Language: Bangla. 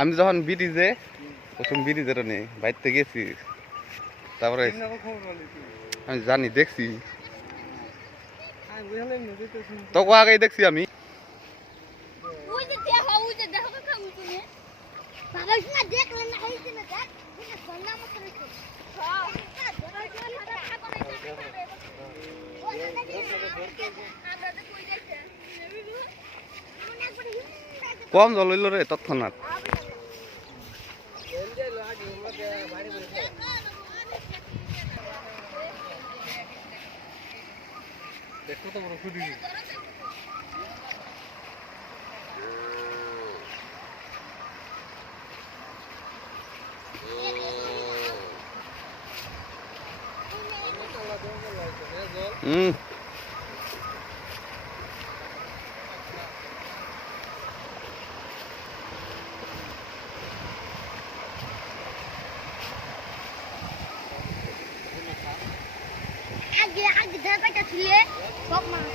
আমি যখন ব্রিজে প্রথম ব্রিজের নেই বাইরতে গেছি, তারপরে আমি জানি দেখছি, তোকে আগেই দেখছি আমি। কম জল হইল রে তৎক্ষণাৎ। দেখো তো বড় খুঁড়ি আগে আগে ধারটা ছিলে সব মাছ